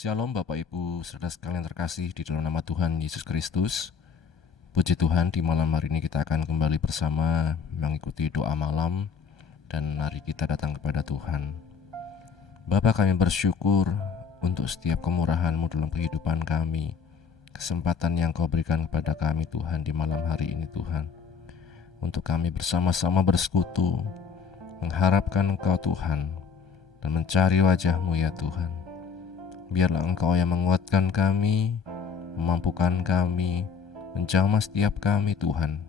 Shalom Bapak Ibu, saudara sekalian terkasih di dalam nama Tuhan Yesus Kristus. Puji Tuhan, di malam hari ini kita akan kembali bersama mengikuti doa malam, dan mari kita datang kepada Tuhan. Bapa, kami bersyukur untuk setiap kemurahan-Mu dalam kehidupan kami, kesempatan yang Kau berikan kepada kami Tuhan di malam hari ini Tuhan, untuk kami bersama-sama bersekutu, mengharapkan Engkau Tuhan, dan mencari wajah-Mu ya Tuhan. Biarlah Engkau yang menguatkan kami, memampukan kami, menjamah setiap kami Tuhan,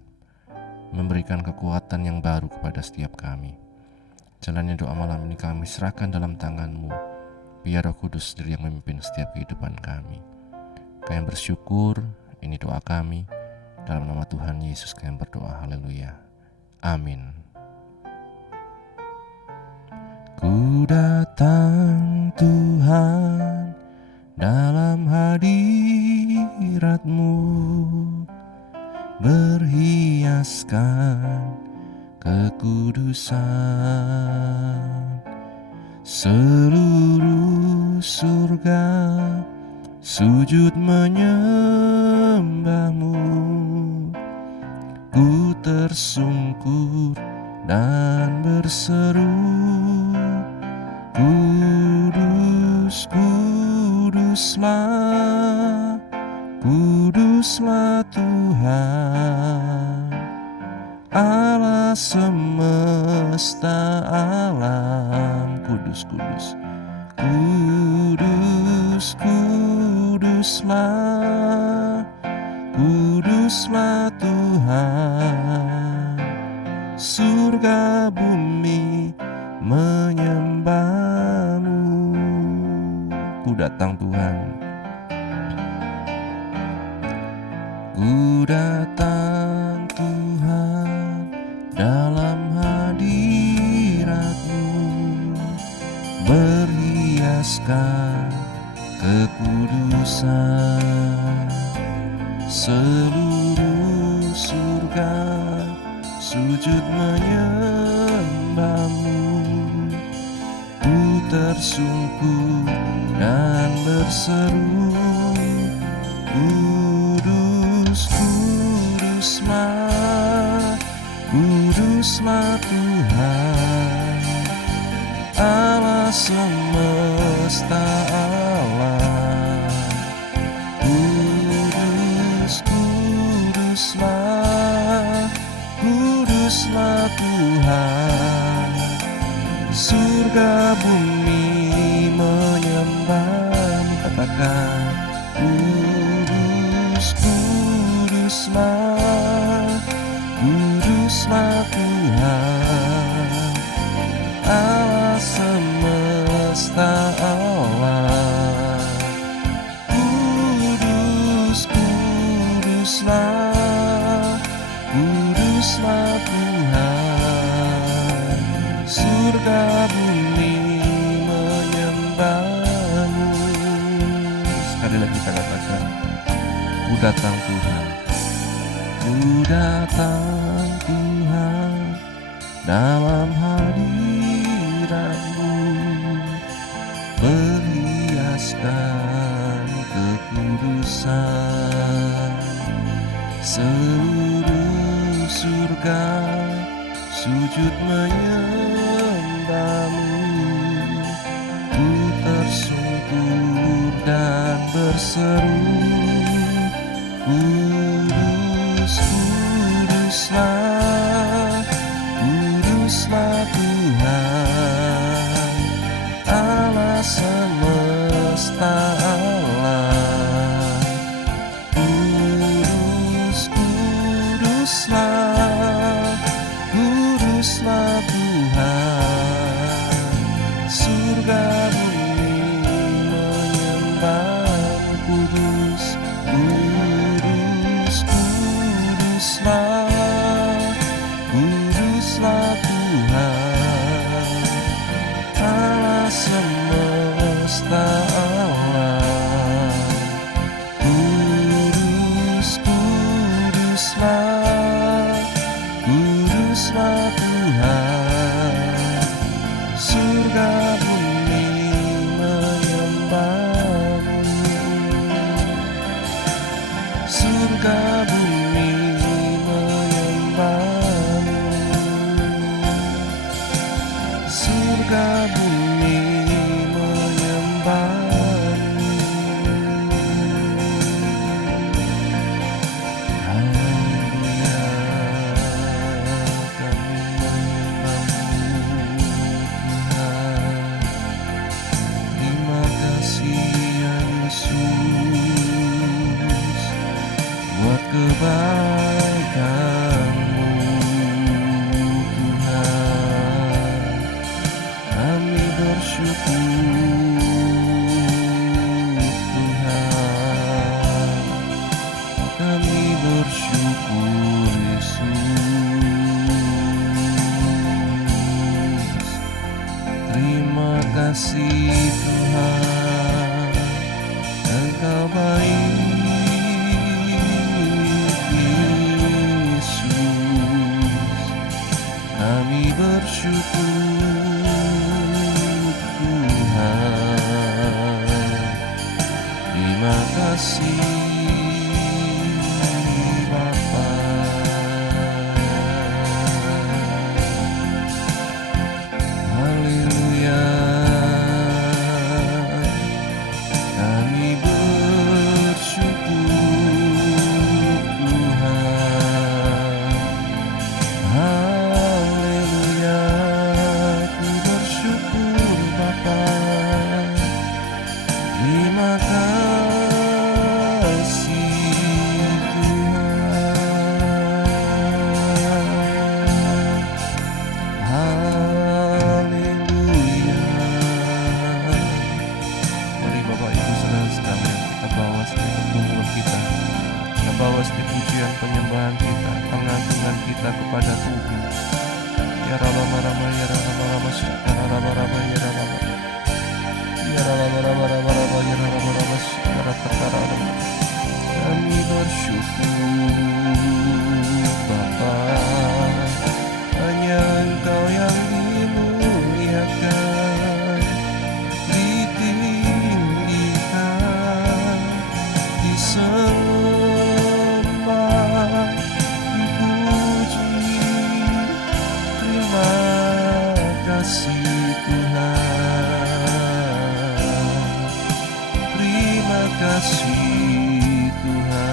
memberikan kekuatan yang baru kepada setiap kami. Jalannya doa malam ini kami serahkan dalam tangan-Mu. Biar Roh Kudus sendiri yang memimpin setiap kehidupan kami. Kami bersyukur, ini doa kami, dalam nama Tuhan Yesus kami berdoa, haleluya, amin. Ku datang Tuhan dalam hadirat-Mu, berhiaskan kekudusan. Seluruh surga sujud menyembah-Mu. Ku tersungkur dan berseru, Kudus, kuduslah, kuduslah Tuhan, Allah semesta alam. Kudus, kudus, kudus, kuduslah, kuduslah Tuhan, surga bumi menyembah-Mu. Ku datang Tuhan, ku datang Tuhan dalam hadirat-Mu, berhiaskan kekudusan. Seluruh surga sujud menyembah-Mu. Ku tersungkur dan berseru, Kudus, kuduslah, kuduslah Tuhan, Allah semesta alam. Kudus, kuduslah, kuduslah Tuhan, surga bumi menyembah-Mu. Katakan, Kudus, kuduslah, kuduslah Tuhan, Allah semesta alam. Kudus, kuduslah, kuduslah Tuhan, surga bumi menyembah-Mu. Sekali lagi kita katakan, ku datang Tuhan, ku datang Tuhan dalam hadirat-Mu, berhiaskan kekudusan. Seluruh surga sujud menyembah-Mu. Ku tersungkur dan berseru, Kudus, kuduslah, kuduslah Tuhan, Allah semesta alam. Kudus, kuduslah, kuduslah Tuhan, surga bumi menyembah-Mu. Kudus, kudus, kuduslah, kuduslah Tuhan, Allah semesta alam. Engkau baik, Yesus. Kami bersyukur Tuhan. Terima kasih Bapa. Haleluya. Kami bersyukur Tuhan. Haleluya. Ku bersyukur Bapa. Terima kasih Tuhan. Haleluya. Mari Bapak Ibu Saudara sekalian, kita bawa setiap pertumbuhan kita, kita bawa setiap pujian penyembahan kita, pengagungan kita kepada Tuhan. Ya Rama Rama, ya Rama Rama, ya Rama Rama, ya Rama Rama. Ya Rama Rama Rama Rama, ya Rama Rama, ya Rama. Kami bersyukur Bapa, hanya Engkau yang dimuliakan, ditinggikan, disembah, dipuji. Terima kasih Tuhan. Terima kasih Tuhan.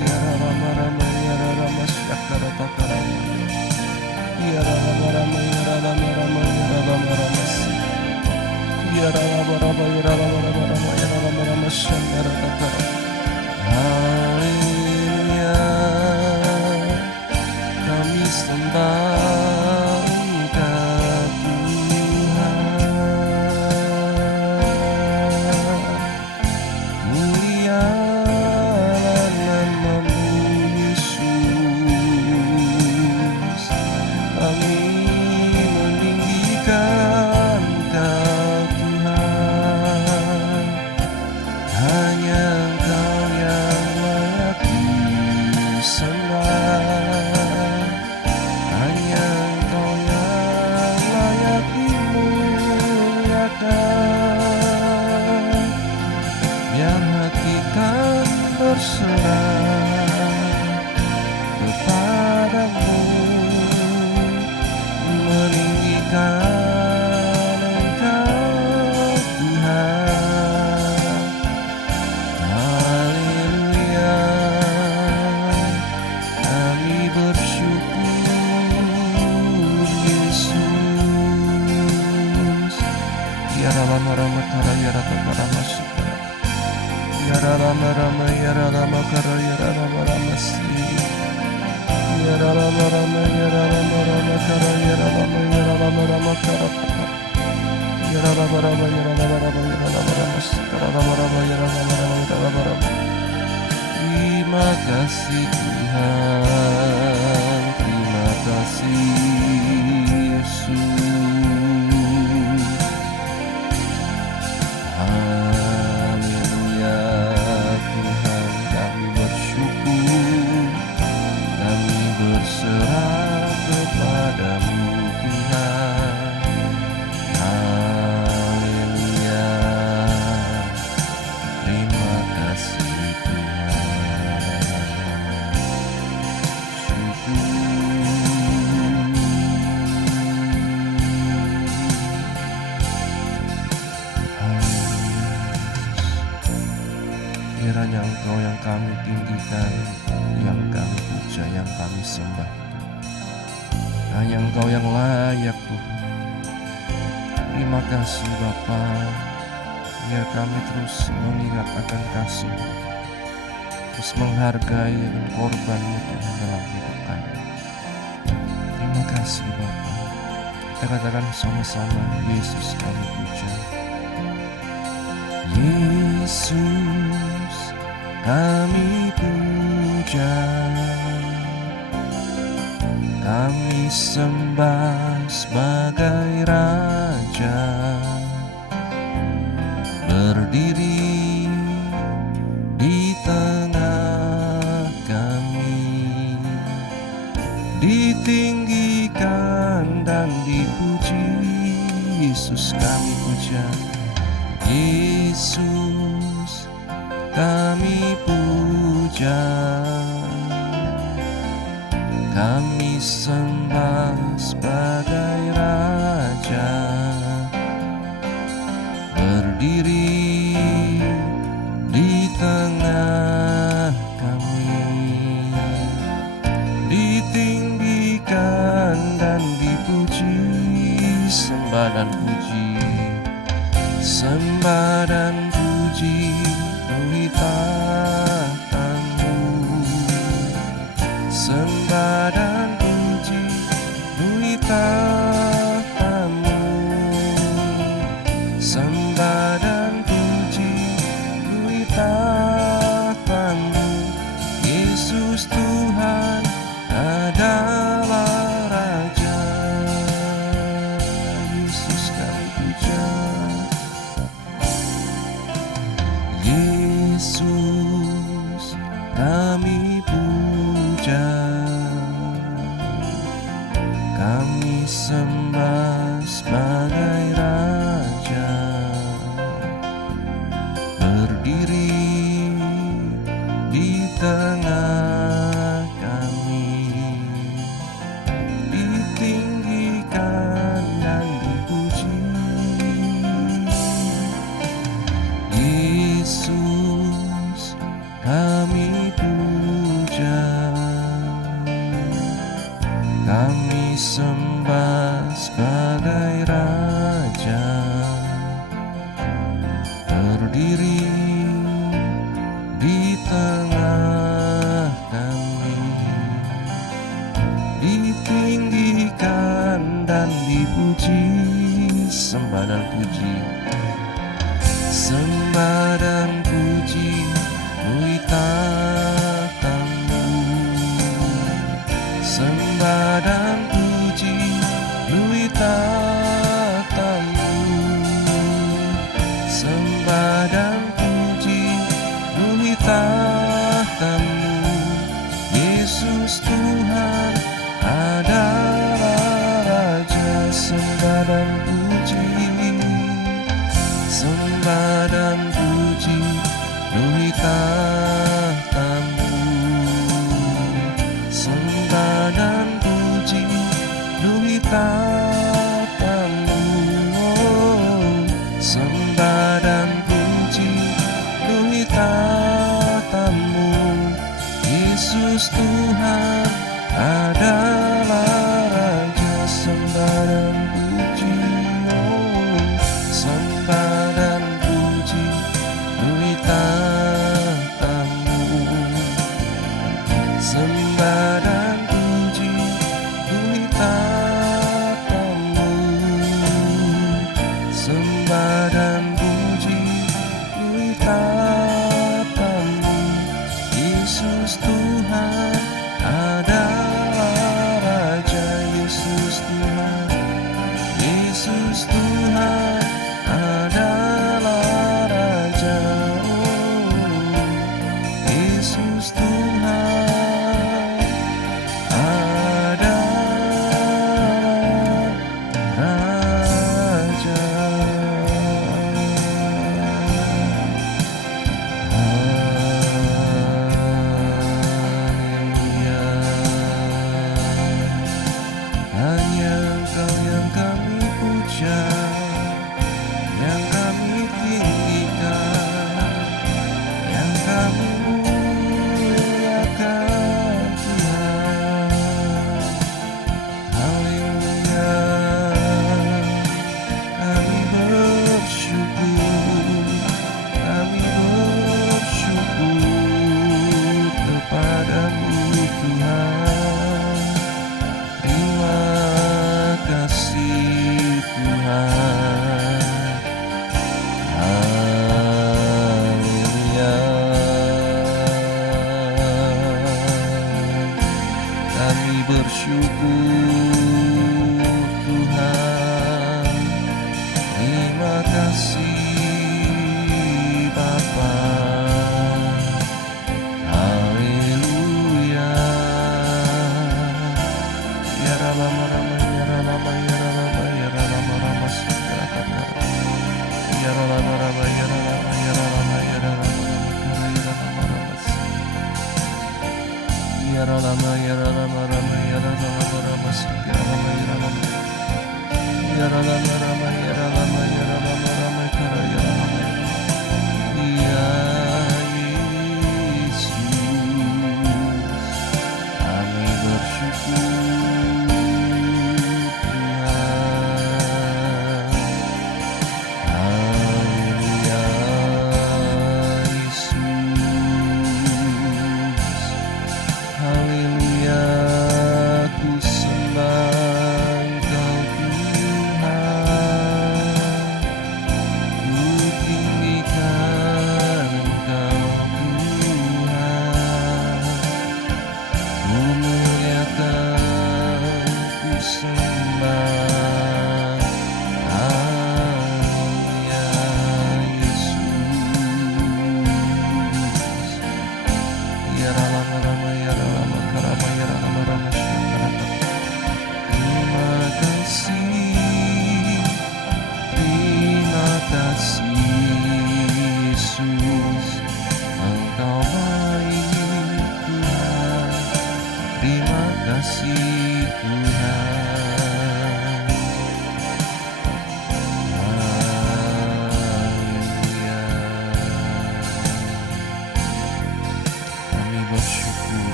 Ya Rama Rama, ya Rama Syakara Takarama. Ya Rama Rama, ya Rama Rama, ya Rama Rama. Ya Rama Rama, ya Rama Rama, ya Rama Rama Syakara Takarama. Haleluya. Kami sembah Engkau Tuhan. Mulialah nama-Mu Yesus. Kami meninggikan Engkau Tuhan. Hanya Engkau yang layak disembah. Hanya Engkau yang layak dimuliakan. Biar hati kami berserah kepadamu, meninggikan Engkau Tuhan. Haleluya. Kami bersyukur Yesus. Ya Rama Rama Kara, ya Rama Rama Sikara. Ya Rama Rama, ya Rama Kara, ya Rama Rama Si. Ya Rama Rama, ya Rama Rama Kara, ya Rama Rama Kara. Ya Rama Rama, ya Rama Rama, ya Rama Rama Sikara, Rama Rama, ya Rama Rama, ya Rama Rama. Terima kasih Tuhan. Terima kasih Yesus. Haleluya. Tuhan, kami bersyukur, kami berserah kepadamu Tuhan. Haleluya. Terima kasih Tuhan. Kiranya Engkau yang kami tinggikan, yang kami puja, yang kami sembah. Hanya Engkau yang layak Tuhan. Terima kasih Bapa. Biar kami terus mengingat akan kasih, terus menghargai dan korban-Mu Tuhan dalam hidup kami. Terima kasih Bapa. Kita katakan sama-sama, Yesus kami puja. Yesus kami puja, kami sembah sebagai Raja. Yesus kami puja, Yesus kami puja, kami sembah sebagai Raja, berdiri di tengah kami, ditinggikan dan dipuji, sembah dan puji, sembah dan puji beri tahta-Mu, sembah dan puji beri tahta-Mu, sembah dan puji beri tahta-Mu. Yesus Tuhan adalah Raja, Yesus kami puja, Yesus kami puja, kami sembah sebagai Raja, berdiri di tengah kami, ditinggikan dan dipuji, Yesus kami puja, kami sembah sebagai Raja, berdiri di tengah kami, ditinggikan dan dipuji, sembah dan puji, sembah dan puji beri tahta-Mu, sembah dan puji beri tahta-Mu, sembah dan puji beri tahta-Mu. Yesus Tuhan adalah Raja, sembah dan puji, sembah dan puji beri tahta-Mu, sembah dan puji beri tahta-Mu, sembah dan puji beri tahta-Mu. Yesus Tuhan adalah Raja, sembah dan puji, sembah dan puji beri tahta-Mu, sembah dan puji beri tahta-Mu, sembah dan puji beri tahta-Mu. Yesus Tuhan adalah Raja, Yesus Tuhan, Yesus Tuhan adalah Raja, Yesus Tuhan adalah Raja. Hanya Engkau yang kami puja, yang kami tinggikan, yang kami muliakan Tuhan. Haleluya, kami bersyukur, kami bersyukur kepadamu Tuhan. Terima kasih Tuhan. Haleluya, kami bersyukur Tuhan. Terima kasih Bapa. Haleluya. Ya Rama Rama, ya Rama, ya Rama, ya Rama, Rama.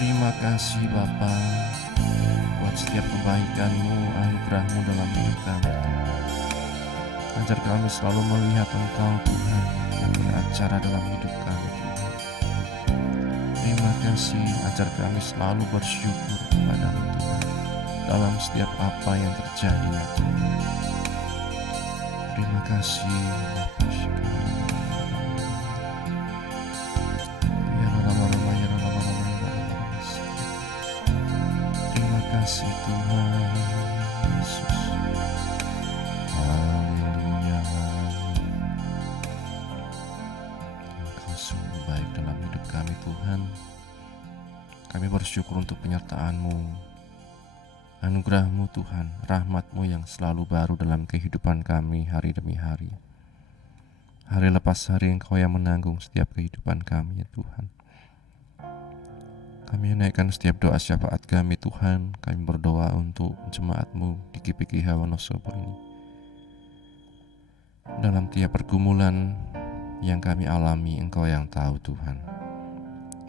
Terima kasih Bapa buat setiap kebaikan-Mu, anugerah-Mu dalam hidup kami. Ajar kami selalu melihat Engkau Tuhan yang beracara dalam hidup kami Tuhan. Terima kasih, ajar kami selalu bersyukur kepada-Mu Tuhan dalam setiap apa yang terjadi ya Tuhan. Terima kasih Bapa. Kasih Tuhan Yesus. Haleluya. Engkau sungguh baik dalam hidup kami Tuhan. Kami bersyukur untuk penyertaan-Mu, anugerah-Mu Tuhan, rahmat-Mu yang selalu baru dalam kehidupan kami hari demi hari. Hari lepas hari Engkau yang menanggung setiap kehidupan kami ya Tuhan. Kami naikkan setiap doa syafaat kami Tuhan. Kami berdoa untuk jemaat-Mu di GPGH Wonosobo ini. Dalam tiap pergumulan yang kami alami, Engkau yang tahu Tuhan.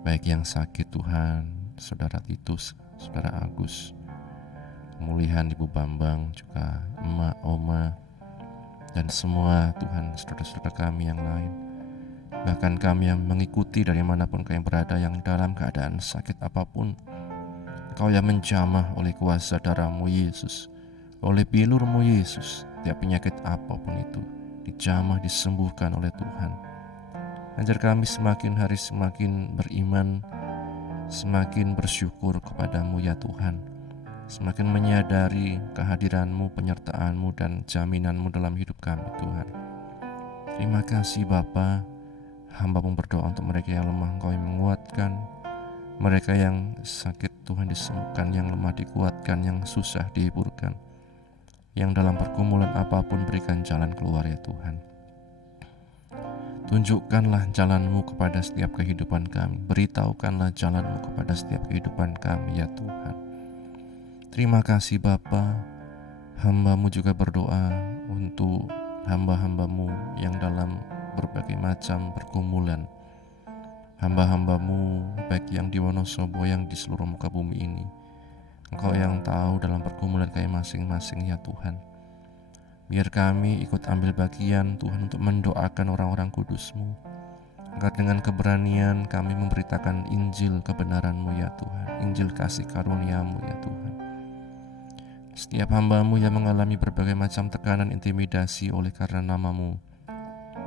Baik yang sakit Tuhan, Saudara Titus, Saudara Agus, pemulihan Ibu Bambang, juga Emak, Oma, dan semua Tuhan saudara-saudara kami yang lain. Bahkan kami yang mengikuti dari manapun kami berada, yang dalam keadaan sakit apapun, Engkau yang menjamah oleh kuasa darah-Mu Yesus, oleh bilur-Mu Yesus, tiap penyakit apapun itu dijamah, disembuhkan oleh Tuhan. Ajar kami semakin hari semakin beriman, semakin bersyukur kepada-Mu ya Tuhan, semakin menyadari kehadiran-Mu, penyertaan-Mu, dan jaminan-Mu dalam hidup kami Tuhan. Terima kasih Bapa. Hamba-Mu berdoa untuk mereka yang lemah, Engkau yang menguatkan. Mereka yang sakit Tuhan disembuhkan, yang lemah dikuatkan, yang susah dihiburkan. Yang dalam pergumulan apapun berikan jalan keluar ya Tuhan. Tunjukkanlah jalan-Mu kepada setiap kehidupan kami. Beritahukanlah jalan-Mu kepada setiap kehidupan kami ya Tuhan. Terima kasih Bapa. Hamba-Mu juga berdoa untuk hamba-hamba-Mu yang dalam berbagai macam pergumulan. Hamba-hamba-Mu baik yang di Wonosobo, yang di seluruh muka bumi ini. Engkau yang tahu dalam pergumulan kami masing-masing ya Tuhan. Biar kami ikut ambil bagian Tuhan untuk mendoakan orang-orang kudus-Mu, agar dengan keberanian kami memberitakan Injil kebenaran-Mu ya Tuhan, Injil kasih karunia-Mu ya Tuhan. Setiap hamba-Mu yang mengalami berbagai macam tekanan, intimidasi oleh karena nama-Mu,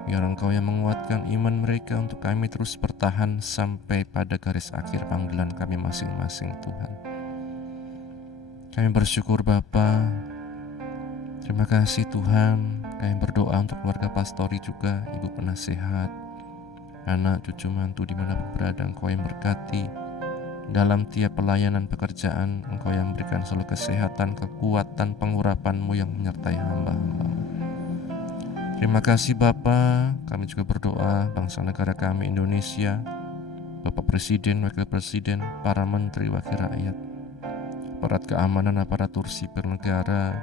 biar Engkau yang menguatkan iman mereka untuk kami terus bertahan sampai pada garis akhir panggilan kami masing-masing Tuhan. Kami bersyukur Bapa. Terima kasih Tuhan. Kami berdoa untuk keluarga pastori juga, ibu penasehat, anak, cucu, mantu dimanapun berada. Engkau yang berkati dalam tiap pelayanan pekerjaan. Engkau yang memberikan selalu kesehatan, kekuatan, pengurapan-Mu yang menyertai hamba-hamba-Mu. Terima kasih Bapa. Kami juga berdoa bangsa negara kami Indonesia. Bapak Presiden, Wakil Presiden, para menteri, wakil rakyat, aparat keamanan, aparatur sipil negara,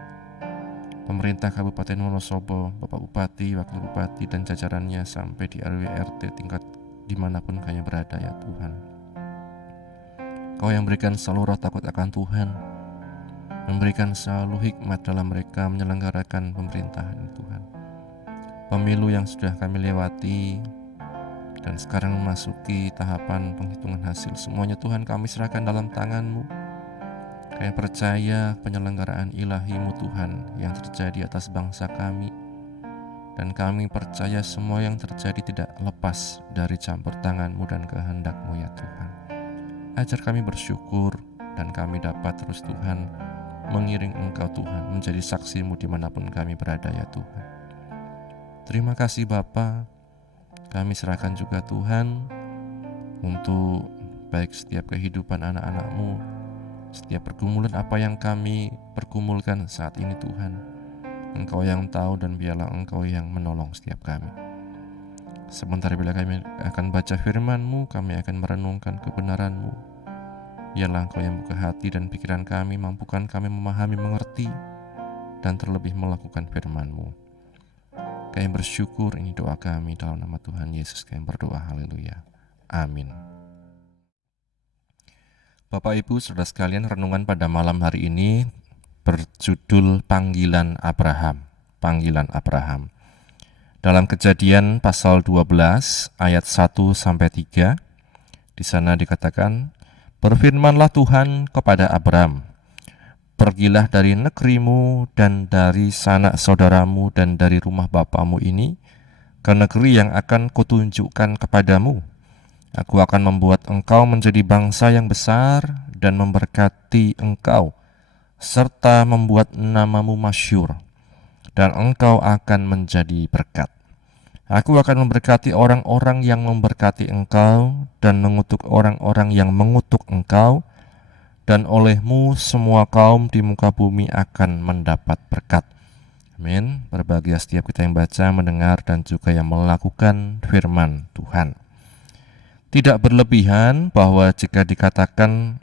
pemerintah Kabupaten Wonosobo, Bapak Bupati, Wakil Bupati, dan jajarannya sampai di RW RT tingkat dimanapun kami berada ya Tuhan. Kau yang berikan selalu roh takut akan Tuhan, memberikan selalu hikmat dalam mereka menyelenggarakan pemerintahan Tuhan. Pemilu yang sudah kami lewati dan sekarang memasuki tahapan penghitungan hasil, semuanya Tuhan kami serahkan dalam tangan-Mu. Kami percaya penyelenggaraan ilahi-Mu Tuhan yang terjadi atas bangsa kami, dan kami percaya semua yang terjadi tidak lepas dari campur tangan-Mu dan kehendak-Mu ya Tuhan. Ajar kami bersyukur dan kami dapat terus Tuhan mengiring Engkau Tuhan, menjadi saksi-Mu dimanapun kami berada ya Tuhan. Terima kasih Bapa. Kami serahkan juga Tuhan untuk baik setiap kehidupan anak-anak-Mu, setiap pergumulan apa yang kami pergumulkan saat ini Tuhan. Engkau yang tahu dan biarlah Engkau yang menolong setiap kami. Sebentar bila kami akan baca firman-Mu, kami akan merenungkan kebenaran-Mu. Biarlah Engkau yang buka hati dan pikiran kami, mampukan kami memahami, mengerti, dan terlebih melakukan firman-Mu. Kami bersyukur, ini doa kami dalam nama Tuhan Yesus kami berdoa, haleluya, amin. Bapak Ibu saudara sekalian, renungan pada malam hari ini berjudul Panggilan Abraham. Panggilan Abraham. Dalam Kejadian pasal 12 ayat 1-3, di sana dikatakan, berfirmanlah Tuhan kepada Abram, pergilah dari negerimu dan dari sanak saudaramu dan dari rumah bapamu ini ke negeri yang akan kutunjukkan kepadamu. Aku akan membuat engkau menjadi bangsa yang besar dan memberkati engkau, serta membuat namamu masyhur, dan engkau akan menjadi berkat. Aku akan memberkati orang-orang yang memberkati engkau dan mengutuk orang-orang yang mengutuk engkau, dan olehmu semua kaum di muka bumi akan mendapat berkat. Amin. Berbahagia setiap kita yang baca, mendengar, dan juga yang melakukan firman Tuhan. Tidak berlebihan bahwa jika dikatakan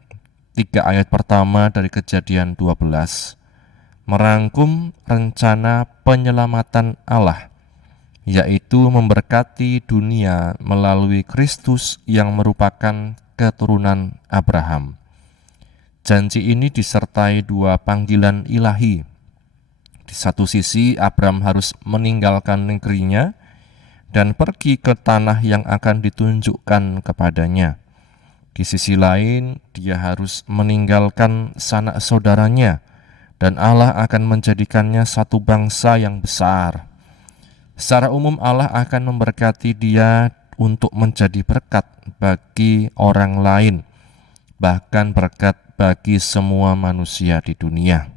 3 ayat pertama dari Kejadian 12 merangkum rencana penyelamatan Allah, yaitu memberkati dunia melalui Kristus yang merupakan keturunan Abraham. Janji ini disertai 2 panggilan ilahi. Di satu sisi, Abram harus meninggalkan negerinya dan pergi ke tanah yang akan ditunjukkan kepadanya. Di sisi lain, dia harus meninggalkan sanak saudaranya, dan Allah akan menjadikannya satu bangsa yang besar. Secara umum, Allah akan memberkati dia untuk menjadi berkat bagi orang lain, bahkan berkat bagi semua manusia di dunia.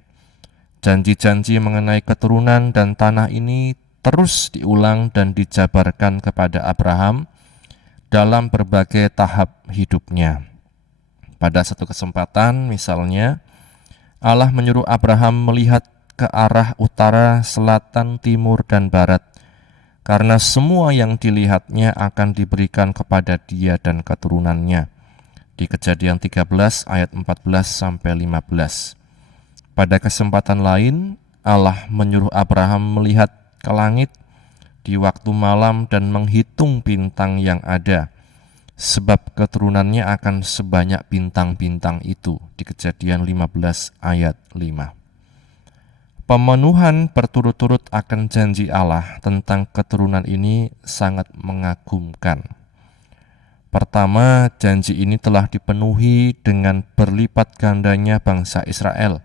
Janji-janji mengenai keturunan dan tanah ini terus diulang dan dijabarkan kepada Abraham dalam berbagai tahap hidupnya. Pada satu kesempatan, misalnya, Allah menyuruh Abraham melihat ke arah utara, selatan, timur, dan barat, karena semua yang dilihatnya akan diberikan kepada dia dan keturunannya. Di Kejadian 13 ayat 14-15. Pada kesempatan lain, Allah menyuruh Abraham melihat ke langit di waktu malam dan menghitung bintang yang ada, sebab keturunannya akan sebanyak bintang-bintang itu. Di Kejadian 15 ayat 5. Pemenuhan berturut-turut akan janji Allah tentang keturunan ini sangat mengagumkan. Pertama, janji ini telah dipenuhi dengan berlipat gandanya bangsa Israel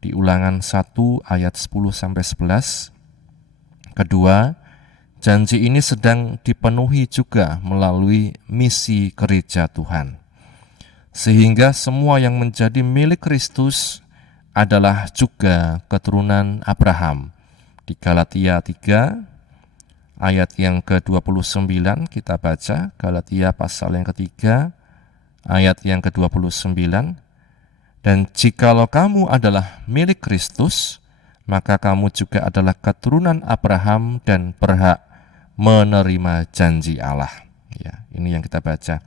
di Ulangan 1 ayat 10-11. Kedua, janji ini sedang dipenuhi juga melalui misi gereja Tuhan, sehingga semua yang menjadi milik Kristus adalah juga keturunan Abraham. Di Galatia 3 ayat yang ke-29 kita baca, Galatia pasal yang ketiga ayat yang ke-29. Dan jikalau kamu adalah milik Kristus, maka kamu juga adalah keturunan Abraham dan berhak menerima janji Allah. Ya, ini yang kita baca.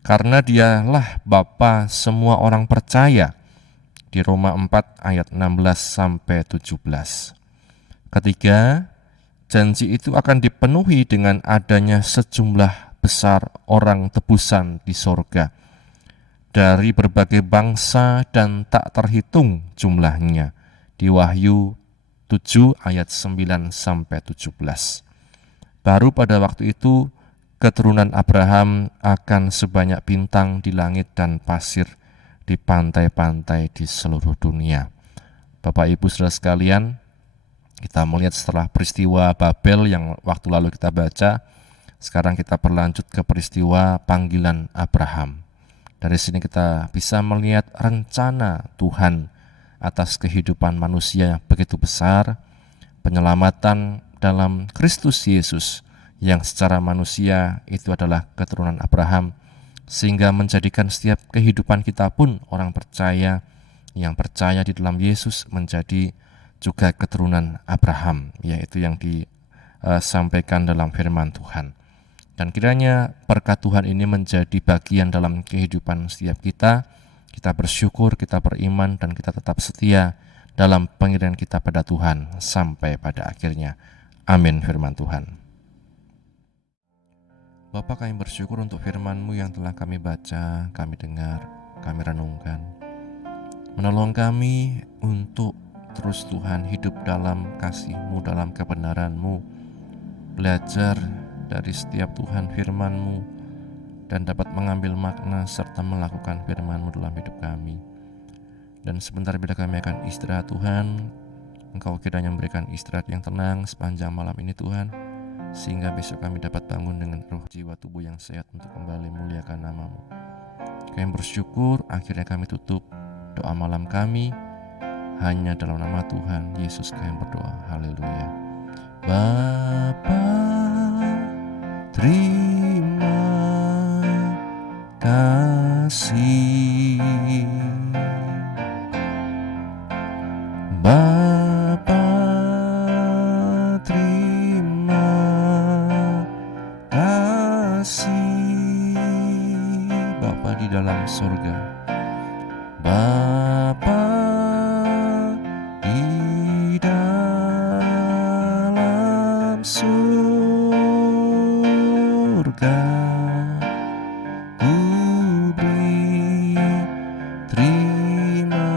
karena dialah Bapa semua orang percaya. Di Roma 4 ayat 16 sampai 17. Ketiga, janji itu akan dipenuhi dengan adanya sejumlah besar orang tebusan di sorga dari berbagai bangsa dan tak terhitung jumlahnya. Di Wahyu 7 ayat 9 sampai 17. Baru pada waktu itu keturunan Abraham akan sebanyak bintang di langit dan pasir di pantai-pantai di seluruh dunia. Bapak Ibu Saudara sekalian, kita melihat setelah peristiwa Babel yang waktu lalu kita baca, sekarang kita berlanjut ke peristiwa panggilan Abraham. Dari sini kita bisa melihat rencana Tuhan atas kehidupan manusia yang begitu besar, penyelamatan dalam Kristus Yesus yang secara manusia itu adalah keturunan Abraham, sehingga menjadikan setiap kehidupan kita pun orang percaya yang percaya di dalam Yesus menjadi juga keturunan Abraham, yaitu yang disampaikan dalam firman Tuhan. Dan kiranya berkat Tuhan ini menjadi bagian dalam kehidupan setiap kita. Kita bersyukur, kita beriman, dan kita tetap setia dalam pengirian kita pada Tuhan sampai pada akhirnya. Amin firman Tuhan. Bapa, kami bersyukur untuk firman-Mu yang telah kami baca, kami dengar, kami renungkan. Menolong kami untuk terus Tuhan hidup dalam kasih-Mu, dalam kebenaran-Mu, belajar dari setiap Tuhan firman-Mu, dan dapat mengambil makna serta melakukan firman-Mu dalam hidup kami. Dan sebentar bila kami akan istirahat Tuhan, Engkau kiranya memberikan istirahat yang tenang sepanjang malam ini Tuhan, sehingga besok kami dapat bangun dengan roh jiwa tubuh yang sehat untuk kembali muliakan nama-Mu. Kami bersyukur, akhirnya kami tutup doa malam kami hanya dalam nama Tuhan Yesus kami berdoa. Haleluya. Bapa, terima kasih. Bapa, terima kasih. Bapa di dalam surga, Bapa di dalam surga, ku beri terima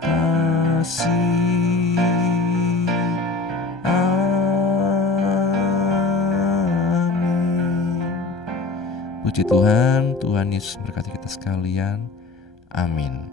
kasih. Amin. Puji Tuhan, Tuhan Yesus memberkati kita sekalian. Amin.